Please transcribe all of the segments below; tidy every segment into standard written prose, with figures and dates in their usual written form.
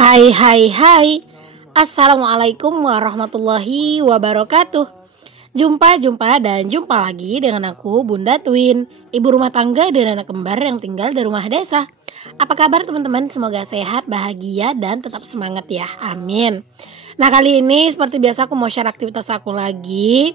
Hai hai hai. Assalamualaikum warahmatullahi wabarakatuh. Jumpa lagi dengan aku Bunda Twin, ibu rumah tangga dan anak kembar yang tinggal di rumah desa. Apa kabar teman-teman? Semoga sehat, bahagia dan tetap semangat ya. Amin. Nah, kali ini seperti biasa aku mau share aktivitas aku lagi.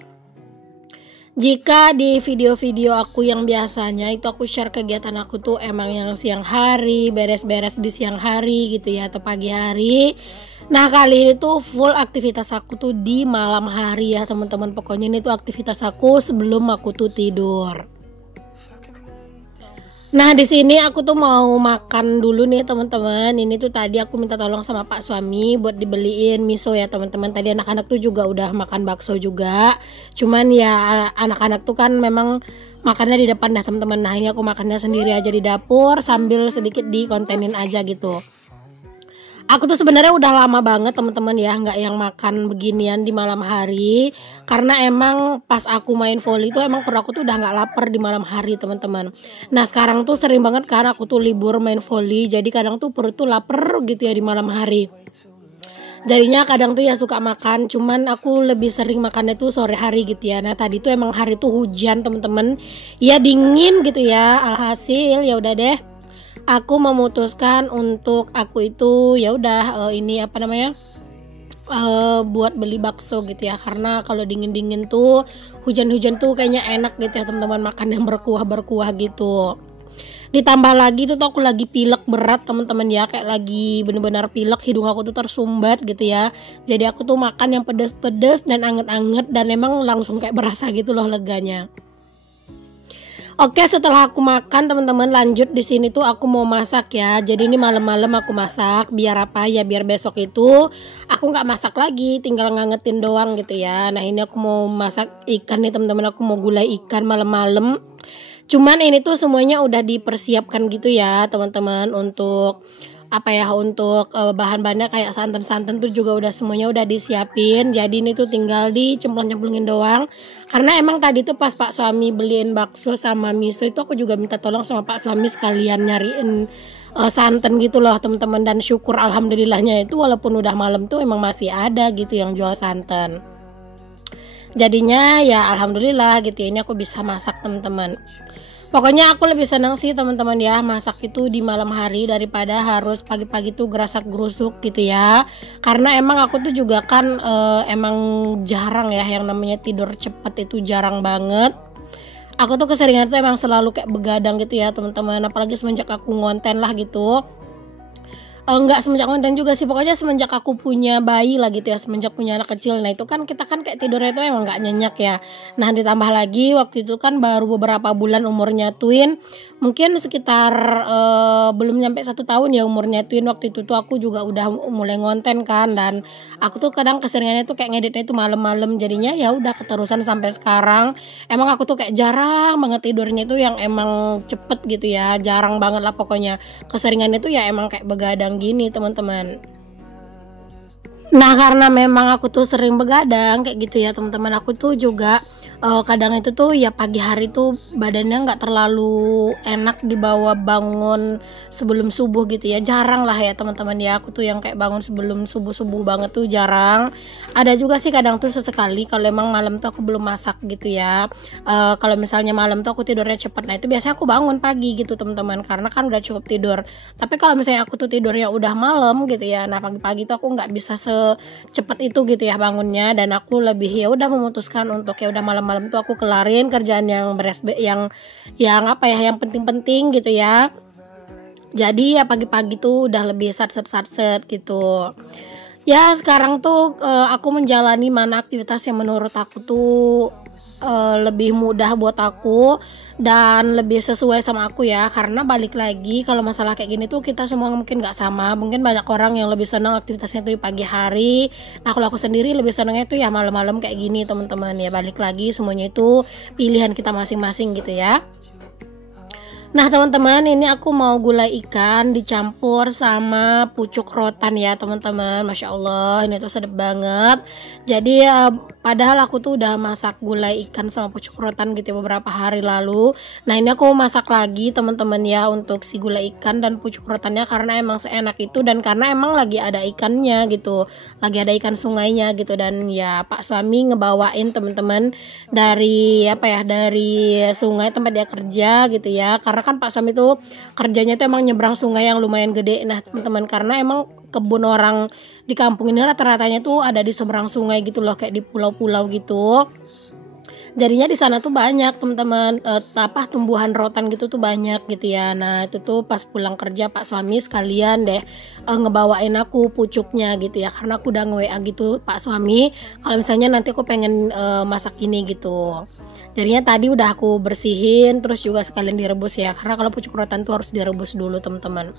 Jika di video-video aku yang biasanya itu aku share kegiatan aku tuh emang yang siang hari, beres-beres di siang hari gitu ya, atau pagi hari. Nah, kali ini tuh full aktivitas aku tuh di malam hari ya teman-teman. Pokoknya ini tuh aktivitas aku sebelum aku tuh tidur. Nah, di sini aku tuh mau makan dulu nih teman-teman. Ini tuh tadi aku minta tolong sama Pak suami buat dibeliin miso ya teman-teman. Tadi anak-anak tuh juga udah makan bakso juga. Cuman ya anak-anak tuh kan memang makannya di depan dah teman-teman. Nah, ini aku makannya sendiri aja di dapur sambil sedikit dikontenin aja gitu. Aku tuh sebenarnya udah lama banget teman-teman ya nggak yang makan beginian di malam hari, karena emang pas aku main volley tuh emang perut aku tuh udah nggak lapar di malam hari teman-teman. Nah, sekarang tuh sering banget kan aku tuh libur main volley, jadi kadang tuh perut tuh lapar gitu ya di malam hari. Jadinya kadang tuh ya suka makan, cuman aku lebih sering makannya tuh sore hari gitu ya. Nah, tadi tuh emang hari tuh hujan teman-teman, ya dingin gitu ya. Alhasil ya udah deh, aku memutuskan untuk aku itu ya udah buat beli bakso gitu ya, karena kalau dingin-dingin tuh hujan-hujan tuh kayaknya enak gitu ya teman-teman, makan yang berkuah-berkuah gitu. Ditambah lagi tuh aku lagi pilek berat teman-teman ya, kayak lagi bener-bener pilek, hidung aku tuh tersumbat gitu ya. Jadi aku tuh makan yang pedes-pedes dan anget-anget, dan emang langsung kayak berasa gitu loh leganya. Oke, setelah aku makan teman-teman, lanjut di sini tuh aku mau masak ya. Jadi ini malam-malam aku masak biar apa ya? Biar besok itu aku nggak masak lagi, tinggal ngangetin doang gitu ya. Nah, ini aku mau masak ikan nih teman-teman. Aku mau gulai ikan malam-malam. Cuman ini tuh semuanya udah dipersiapkan gitu ya teman-teman, untuk bahan-bahannya kayak santan-santan tuh juga udah semuanya udah disiapin. Jadi ini tuh tinggal dicemplung-cemplungin doang. Karena emang tadi tuh pas Pak suami beliin bakso sama miso itu aku juga minta tolong sama Pak suami sekalian nyariin santan gitu loh teman-teman, dan syukur alhamdulillahnya itu walaupun udah malam tuh emang masih ada gitu yang jual santan. Jadinya ya alhamdulillah gitu ya, ini aku bisa masak teman-teman. Pokoknya aku lebih senang sih teman-teman ya masak itu di malam hari daripada harus pagi-pagi tuh gerasak gerusuk gitu ya. Karena emang aku tuh juga kan emang jarang ya yang namanya tidur cepat, itu jarang banget. Aku tuh keseringan tuh emang selalu kayak begadang gitu ya teman-teman, apalagi semenjak aku ngonten lah gitu. Enggak semenjak konten juga sih, pokoknya semenjak aku punya bayi lah gitu ya, semenjak punya anak kecil. Nah, itu kan kita kan kayak tidurnya itu emang nggak nyenyak ya. Nah, ditambah lagi waktu itu kan baru beberapa bulan umurnya Twin, mungkin sekitar belum nyampe 1 tahun ya umurnya Twin. Waktu itu tuh aku juga udah mulai ngonten kan, dan aku tuh kadang keseringannya tuh kayak ngeditnya itu malam-malam, jadinya ya udah keterusan sampai sekarang. Emang aku tuh kayak jarang banget tidurnya itu yang emang cepet gitu ya, jarang banget lah pokoknya. Keseringannya tuh ya emang kayak begadang gini teman-teman. Nah, karena memang aku tuh sering begadang kayak gitu ya teman-teman, aku tuh juga kadang itu tuh ya pagi hari tuh badannya nggak terlalu enak dibawa bangun sebelum subuh gitu ya, jarang lah ya teman-teman ya. Aku tuh yang kayak bangun sebelum subuh banget tuh jarang. Ada juga sih kadang tuh sesekali kalau emang malam tuh aku belum masak gitu ya. Kalau misalnya malam tuh aku tidurnya cepat, nah itu biasanya aku bangun pagi gitu teman-teman, karena kan udah cukup tidur. Tapi kalau misalnya aku tuh tidurnya udah malam gitu ya, nah pagi-pagi tuh aku nggak bisa secepat itu gitu ya bangunnya, dan aku lebih ya udah memutuskan untuk ya udah malam-malam tuh aku kelarin kerjaan yang yang penting-penting gitu ya. Jadi ya pagi-pagi tuh udah lebih satset gitu. Ya sekarang tuh aku menjalani mana aktivitas yang menurut aku tuh lebih mudah buat aku dan lebih sesuai sama aku ya. Karena balik lagi kalau masalah kayak gini tuh kita semua mungkin nggak sama. Mungkin banyak orang yang lebih senang aktivitasnya tuh di pagi hari. Nah, kalau aku sendiri lebih senangnya tuh ya malam-malam kayak gini teman-teman ya. Balik lagi semuanya itu pilihan kita masing-masing gitu ya. Nah teman-teman, ini aku mau gulai ikan dicampur sama pucuk rotan ya teman-teman. Masya Allah, ini tuh sedap banget. Jadi padahal aku tuh udah masak gulai ikan sama pucuk rotan gitu ya beberapa hari lalu. Nah ini aku mau masak lagi teman-teman ya untuk si gulai ikan dan pucuk rotannya, karena emang seenak itu dan karena emang lagi ada ikannya gitu, lagi ada ikan sungainya gitu. Dan ya Pak suami ngebawain teman-teman dari apa ya, dari sungai tempat dia kerja gitu ya, karena kan Pak suami tuh kerjanya tuh emang nyebrang sungai yang lumayan gede. Nah teman-teman, karena emang kebun orang di kampung ini rata-ratanya tuh ada di seberang sungai gitu loh, kayak di pulau-pulau gitu. Jadinya di sana tuh banyak teman-teman tumbuhan rotan gitu tuh banyak gitu ya. Nah itu tuh pas pulang kerja Pak suami sekalian deh ngebawain aku pucuknya gitu ya, karena aku udah nge-WA gitu Pak suami kalau misalnya nanti aku pengen masak ini gitu. Jadinya tadi udah aku bersihin, terus juga sekalian direbus ya, karena kalau pucuk rotan tuh harus direbus dulu teman-teman.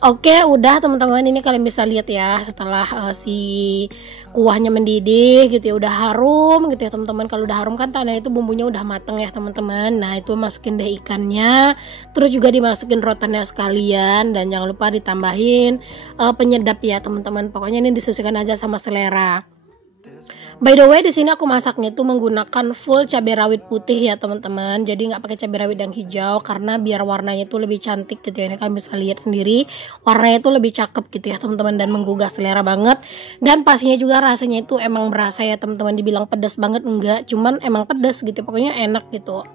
Oke, udah teman-teman, ini kalian bisa lihat ya setelah si kuahnya mendidih gitu ya, udah harum gitu ya teman-teman. Kalau udah harum kan tanda itu bumbunya udah mateng ya teman-teman. Nah itu masukin deh ikannya, terus juga dimasukin rotannya sekalian, dan jangan lupa ditambahin penyedap ya teman-teman. Pokoknya ini disesuaikan aja sama selera. By the way, di sini aku masaknya itu menggunakan full cabai rawit putih ya teman-teman. Jadi nggak pakai cabai rawit yang hijau, karena biar warnanya itu lebih cantik gitu ya. Ini kalian bisa lihat sendiri, warnanya itu lebih cakep gitu ya teman-teman, dan menggugah selera banget. Dan pastinya juga rasanya itu emang berasa ya teman-teman. Dibilang pedas banget enggak, cuman emang pedas gitu. Pokoknya enak gitu.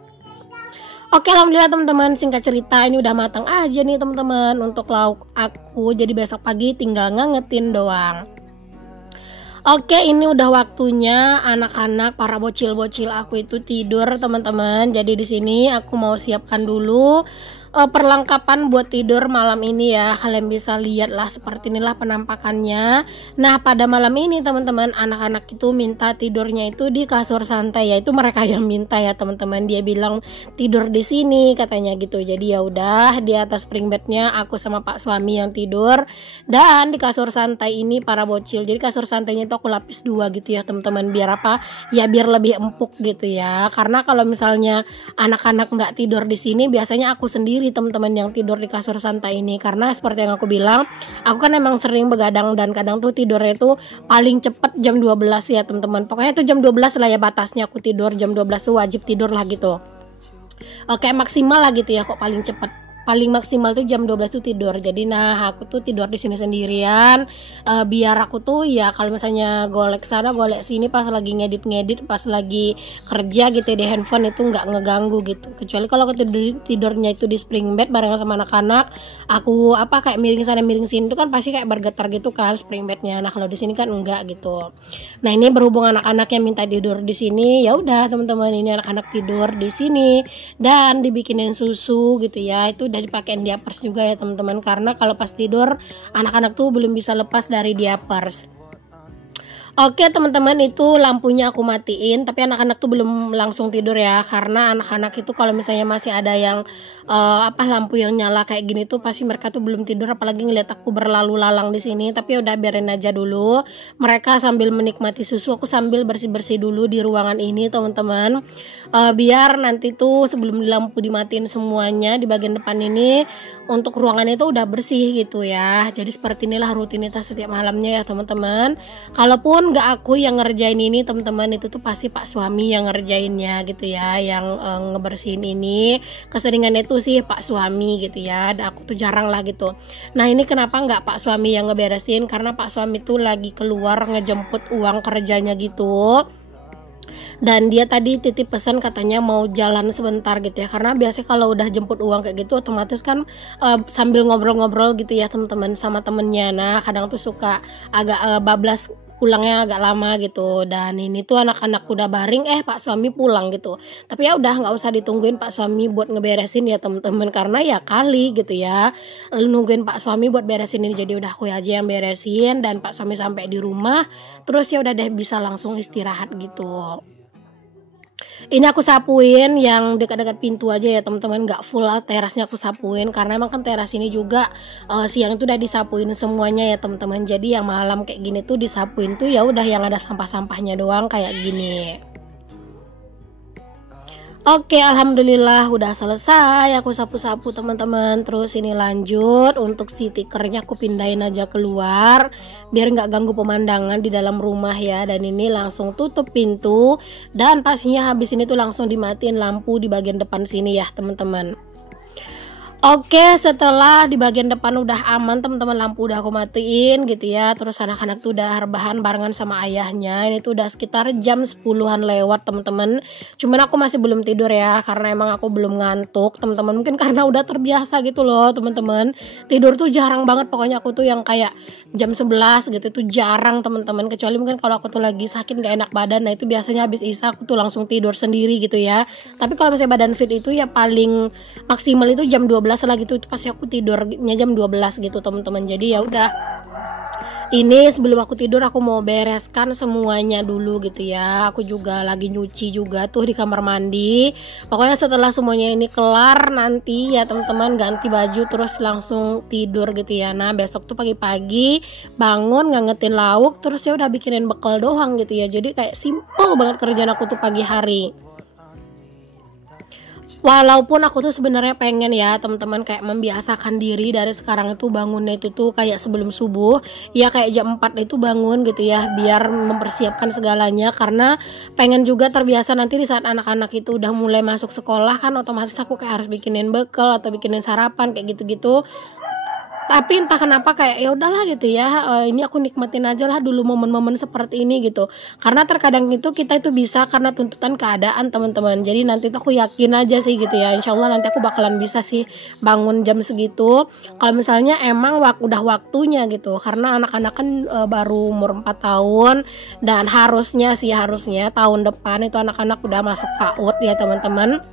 Oke, alhamdulillah teman-teman, singkat cerita ini udah matang aja nih teman-teman untuk lauk aku. Jadi besok pagi tinggal ngangetin doang. Oke, ini udah waktunya anak-anak para bocil-bocil aku itu tidur teman-teman. Jadi di sini aku mau siapkan dulu perlengkapan buat tidur malam ini ya. Kalian bisa lihat lah, seperti inilah penampakannya. Nah pada malam ini teman-teman, anak-anak itu minta tidurnya itu di kasur santai ya. Itu mereka yang minta ya teman-teman. Dia bilang tidur di sini katanya gitu. Jadi ya udah, di atas spring bednya aku sama Pak suami yang tidur, dan di kasur santai ini para bocil. Jadi kasur santainya itu aku lapis 2 gitu ya teman-teman. Biar apa ya, biar lebih empuk gitu ya. Karena kalau misalnya anak-anak nggak tidur di sini, biasanya aku sendiri teman-teman yang tidur di kasur santai ini. Karena seperti yang aku bilang, aku kan emang sering begadang, dan kadang tuh tidurnya itu paling cepet jam 12 ya teman-teman. Pokoknya tuh jam 12 lah ya batasnya aku tidur. Jam 12 tuh wajib tidur lah gitu. Oke, maksimal lah gitu ya, kok paling cepet, paling maksimal tuh jam 12 tuh tidur. Jadi nah aku tuh tidur di sini sendirian, biar aku tuh ya kalau misalnya golek sana golek sini pas lagi ngedit pas lagi kerja gitu ya di handphone, itu nggak ngeganggu gitu. Kecuali kalau aku tidurnya itu di spring bed barengan sama anak-anak, aku kayak miring sana miring sini itu kan pasti kayak bergetar gitu kan spring bednya. Nah kalau di sini kan enggak gitu. Nah ini berhubung anak-anak yang minta tidur di sini, ya udah teman-teman, ini anak-anak tidur di sini dan dibikinin susu gitu ya. Itu udah dipakein diapers juga ya teman-teman, karena kalau pas tidur anak-anak tuh belum bisa lepas dari diapers. Oke teman-teman, itu lampunya aku matiin, tapi anak-anak tuh belum langsung tidur ya, karena anak-anak itu kalau misalnya masih ada yang lampu yang nyala kayak gini tuh pasti mereka tuh belum tidur, apalagi ngeliat aku berlalu lalang di sini. Tapi udah biarin aja dulu, mereka sambil menikmati susu, aku sambil bersih-bersih dulu di ruangan ini teman-teman, biar nanti tuh sebelum lampu dimatiin semuanya di bagian depan ini, untuk ruangannya itu udah bersih gitu ya. Jadi seperti inilah rutinitas setiap malamnya ya teman-teman. Kalaupun nggak aku yang ngerjain ini teman-teman, itu tuh pasti Pak suami yang ngerjainnya gitu ya, yang ngebersihin ini. Keseringan itu sih Pak suami gitu ya, aku tuh jarang lah gitu. Nah ini kenapa nggak Pak suami yang ngeberesin, karena Pak suami tuh lagi keluar ngejemput uang kerjanya gitu. Dan dia tadi titip pesan katanya mau jalan sebentar gitu ya, karena biasanya kalau udah jemput uang kayak gitu otomatis kan sambil ngobrol-ngobrol gitu ya teman-teman sama temennya. Nah kadang tuh suka agak bablas, pulangnya agak lama gitu. Dan ini tuh anak-anak udah baring, Pak suami pulang gitu. Tapi ya udah, nggak usah ditungguin Pak suami buat ngeberesin ya teman-teman, karena ya kali gitu ya nungguin Pak suami buat beresin ini. Jadi udah aku aja yang beresin, dan Pak suami sampai di rumah terus ya udah deh bisa langsung istirahat gitu. Ini aku sapuin yang dekat-dekat pintu aja ya teman-teman, nggak full terasnya aku sapuin, karena emang kan teras ini juga siang itu udah disapuin semuanya ya teman-teman. Jadi yang malam kayak gini tuh disapuin tuh ya udah yang ada sampah-sampahnya doang kayak gini. Oke, alhamdulillah udah selesai. Aku sapu-sapu teman-teman. Terus ini lanjut untuk si tikernya aku pindahin aja keluar biar nggak ganggu pemandangan di dalam rumah ya. Dan ini langsung tutup pintu dan pastinya habis ini tuh langsung dimatiin lampu di bagian depan sini ya teman-teman. Oke, setelah di bagian depan udah aman teman-teman, lampu udah aku matiin gitu ya. Terus anak-anak tuh udah rebahan barengan sama ayahnya. Ini tuh udah sekitar jam 10-an lewat teman-teman. Cuman aku masih belum tidur ya karena emang aku belum ngantuk teman-teman. Mungkin karena udah terbiasa gitu loh teman-teman. Tidur tuh jarang banget, pokoknya aku tuh yang kayak jam 11 gitu tuh jarang teman-teman. Kecuali mungkin kalau aku tuh lagi sakit gak enak badan, nah itu biasanya habis isya aku tuh langsung tidur sendiri gitu ya. Tapi kalau misalnya badan fit itu ya paling maksimal itu jam 12 lah gitu, itu pasti aku tidurnya jam 12 gitu teman-teman. Jadi ya udah, ini sebelum aku tidur aku mau bereskan semuanya dulu gitu ya. Aku juga lagi nyuci juga tuh di kamar mandi. Pokoknya setelah semuanya ini kelar nanti ya teman-teman, ganti baju terus langsung tidur gitu ya. Nah besok tuh pagi-pagi bangun ngangetin lauk, terus ya udah bikinin bekal doang gitu ya. Jadi kayak simple banget kerjaan aku tuh pagi hari. Walaupun aku tuh sebenarnya pengen ya teman-teman kayak membiasakan diri dari sekarang itu bangunnya itu tuh kayak sebelum subuh ya, kayak jam 4 itu bangun gitu ya, biar mempersiapkan segalanya. Karena pengen juga terbiasa nanti di saat anak-anak itu udah mulai masuk sekolah kan, otomatis aku kayak harus bikinin bekal atau bikinin sarapan kayak gitu-gitu. Tapi entah kenapa kayak ya udahlah gitu ya, ini aku nikmatin aja lah dulu momen-momen seperti ini gitu. Karena terkadang itu kita itu bisa karena tuntutan keadaan teman-teman. Jadi nanti tuh aku yakin aja sih gitu ya, insya Allah nanti aku bakalan bisa sih bangun jam segitu kalau misalnya emang udah waktunya gitu. Karena anak-anak kan baru umur 4 tahun dan harusnya tahun depan itu anak-anak udah masuk PAUD ya teman-teman.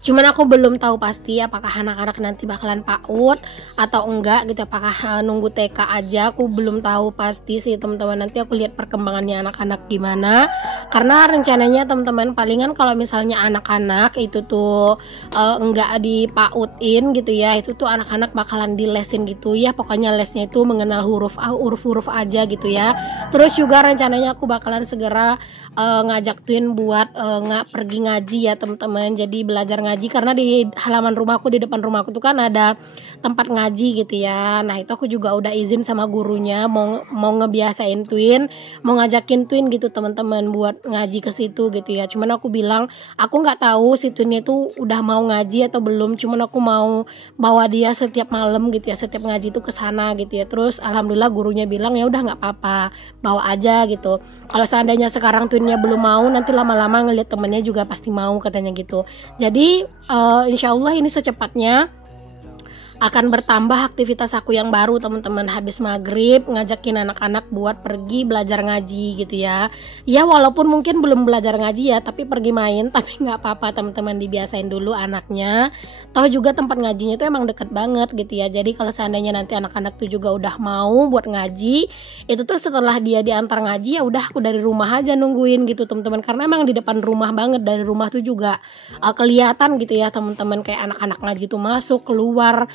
Cuman aku belum tahu pasti apakah anak-anak nanti bakalan PAUD atau enggak gitu, apakah nunggu TK aja, aku belum tahu pasti sih teman-teman. Nanti aku lihat perkembangannya anak-anak gimana. Karena rencananya teman-teman palingan kalau misalnya anak-anak itu tuh enggak di PAUD-in gitu ya, itu tuh anak-anak bakalan dilesin gitu ya. Pokoknya lesnya itu mengenal huruf-huruf aja gitu ya. Terus juga rencananya aku bakalan segera ngajak Twin buat pergi ngaji ya teman-teman. Jadi belajar ngaji karena di halaman rumahku, di depan rumahku tuh kan ada tempat ngaji gitu ya. Nah itu aku juga udah izin sama gurunya mau ngebiasain Twin, mau ngajakin Twin gitu teman-teman buat ngaji ke situ gitu ya. Cuman aku bilang aku nggak tahu si Twinnya tuh udah mau ngaji atau belum. Cuman aku mau bawa dia setiap malam gitu ya, setiap ngaji tuh ke sana gitu ya. Terus alhamdulillah gurunya bilang ya udah nggak apa-apa, bawa aja gitu. Kalau seandainya sekarang Twinnya belum mau, nanti lama-lama ngeliat temennya juga pasti mau katanya gitu. Jadi insya Allah ini secepatnya akan bertambah aktivitas aku yang baru teman-teman. Habis maghrib ngajakin anak-anak buat pergi belajar ngaji gitu ya. Ya walaupun mungkin belum belajar ngaji ya, tapi pergi main. Tapi nggak apa-apa teman-teman, dibiasain dulu anaknya. Tahu juga tempat ngajinya itu emang deket banget gitu ya. Jadi kalau seandainya nanti anak-anak tuh juga udah mau buat ngaji, itu tuh setelah dia diantar ngaji ya udah aku dari rumah aja nungguin gitu teman-teman. Karena emang di depan rumah banget, dari rumah tuh juga kelihatan gitu ya teman-teman, kayak anak-anak ngaji tuh masuk keluar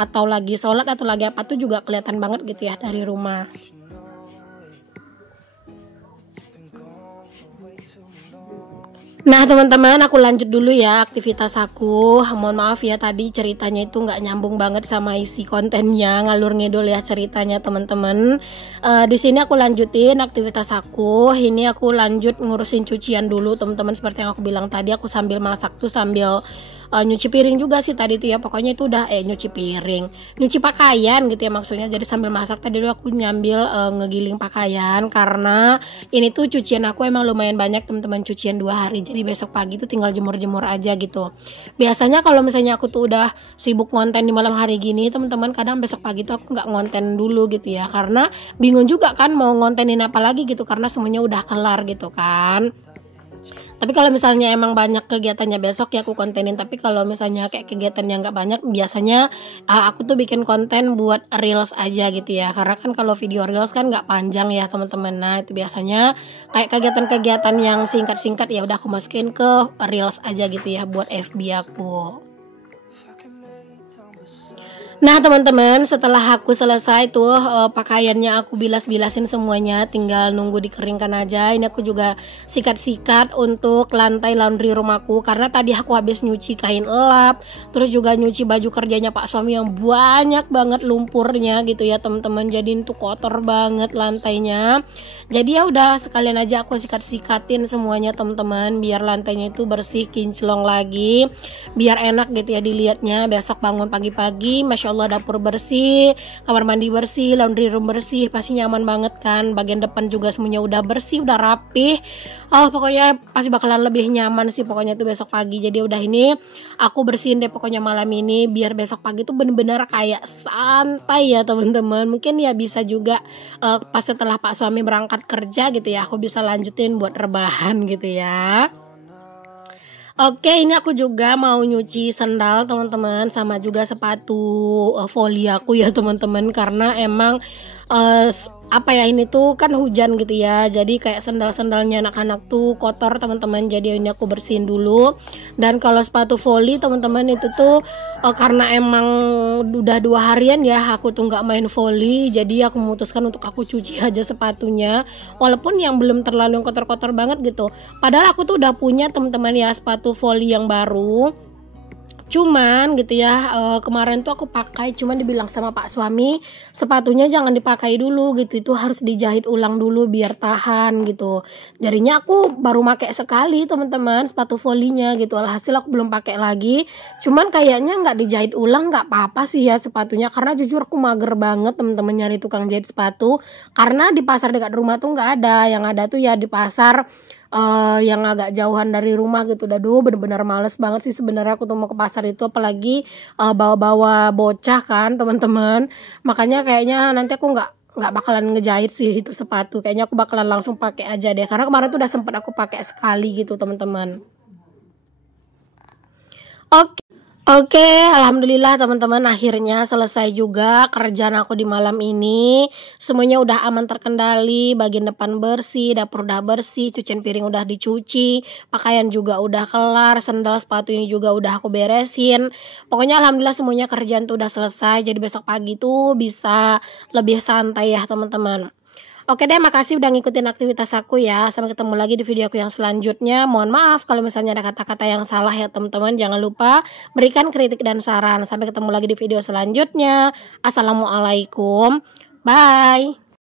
atau lagi sholat atau lagi apa tuh juga kelihatan banget gitu ya dari rumah. Nah teman-teman, aku lanjut dulu ya aktivitas aku. Mohon maaf ya tadi ceritanya itu nggak nyambung banget sama isi kontennya, ngalur ngidul ya ceritanya teman-teman. Di sini aku lanjutin aktivitas aku. Ini aku lanjut ngurusin cucian dulu teman-teman. Seperti yang aku bilang tadi, aku sambil masak tuh sambil nyuci piring juga sih tadi tuh ya. Pokoknya itu udah nyuci pakaian gitu ya maksudnya. Jadi sambil masak tadi dulu aku nyambil ngegiling pakaian, karena ini tuh cucian aku emang lumayan banyak teman-teman, cucian 2 hari. Jadi besok pagi tuh tinggal jemur-jemur aja gitu. Biasanya kalau misalnya aku tuh udah sibuk ngonten di malam hari gini teman-teman, kadang besok pagi tuh aku nggak ngonten dulu gitu ya, karena bingung juga kan mau ngontenin apa lagi gitu, karena semuanya udah kelar gitu kan. Tapi kalau misalnya emang banyak kegiatannya besok ya aku kontenin. Tapi kalau misalnya kayak kegiatan yang nggak banyak, biasanya aku tuh bikin konten buat reels aja gitu ya. Karena kan kalau video reels kan nggak panjang ya teman-teman. Nah itu biasanya kayak kegiatan-kegiatan yang singkat-singkat ya udah aku masukin ke reels aja gitu ya buat FB aku. Nah teman-teman, setelah aku selesai tuh pakaiannya aku bilas-bilasin semuanya, tinggal nunggu dikeringkan aja. Ini aku juga sikat-sikat untuk lantai laundry rumahku, karena tadi aku habis nyuci kain elap, terus juga nyuci baju kerjanya Pak suami yang banyak banget lumpurnya gitu ya teman-teman. Jadi itu kotor banget lantainya. Jadi ya udah sekalian aja aku sikat-sikatin semuanya teman-teman, biar lantainya itu bersih kinclong lagi, biar enak gitu ya dilihatnya. Besok bangun pagi-pagi, masya Allah dapur bersih, kamar mandi bersih, laundry room bersih, pasti nyaman banget kan. Bagian depan juga semuanya udah bersih, udah rapih. Oh pokoknya pasti bakalan lebih nyaman sih pokoknya tuh besok pagi. Jadi udah ini aku bersihin deh pokoknya malam ini, biar besok pagi tuh bener-bener kayak santai ya teman-teman. Mungkin ya bisa juga pas setelah Pak suami berangkat kerja gitu ya, aku bisa lanjutin buat rebahan gitu ya. Oke, ini aku juga mau nyuci sandal teman-teman, sama juga sepatu voli aku ya teman-teman, karena emang apa ya, ini tuh kan hujan gitu ya, jadi kayak sandal-sandalnya anak-anak tuh kotor teman-teman. Jadi ini aku bersihin dulu. Dan kalau sepatu voli teman-teman itu tuh karena emang udah 2 harian ya aku tuh nggak main voli, jadi aku memutuskan untuk aku cuci aja sepatunya, walaupun yang belum terlalu yang kotor-kotor banget gitu. Padahal aku tuh udah punya teman-teman ya sepatu voli yang baru, cuman gitu ya kemarin tuh aku pakai, cuman dibilang sama Pak suami sepatunya jangan dipakai dulu gitu, itu harus dijahit ulang dulu biar tahan gitu. Jadinya aku baru pakai sekali teman-teman sepatu volinya gitu, alhasil aku belum pakai lagi. Cuman kayaknya nggak dijahit ulang nggak apa-apa sih ya sepatunya, karena jujur aku mager banget teman-teman nyari tukang jahit sepatu, karena di pasar dekat rumah tuh nggak ada, yang ada tuh ya di pasar yang agak jauhan dari rumah gitu. Duh bener-bener males banget sih sebenarnya aku tuh mau ke pasar itu, apalagi bawa-bawa bocah kan teman-teman. Makanya kayaknya nanti aku nggak bakalan ngejahit sih itu sepatu, kayaknya aku bakalan langsung pakai aja deh, karena kemarin tuh udah sempet aku pakai sekali gitu teman-teman. Oke. Oke, alhamdulillah teman-teman, akhirnya selesai juga kerjaan aku di malam ini. Semuanya udah aman terkendali, bagian depan bersih, dapur udah bersih, cucian piring udah dicuci, pakaian juga udah kelar, sendal sepatu ini juga udah aku beresin. Pokoknya alhamdulillah semuanya kerjaan tuh udah selesai, jadi besok pagi tuh bisa lebih santai ya teman-teman. Oke deh, makasih udah ngikutin aktivitas aku ya. Sampai ketemu lagi di video aku yang selanjutnya. Mohon maaf kalau misalnya ada kata-kata yang salah ya teman-teman. Jangan lupa berikan kritik dan saran. Sampai ketemu lagi di video selanjutnya. Assalamualaikum. Bye.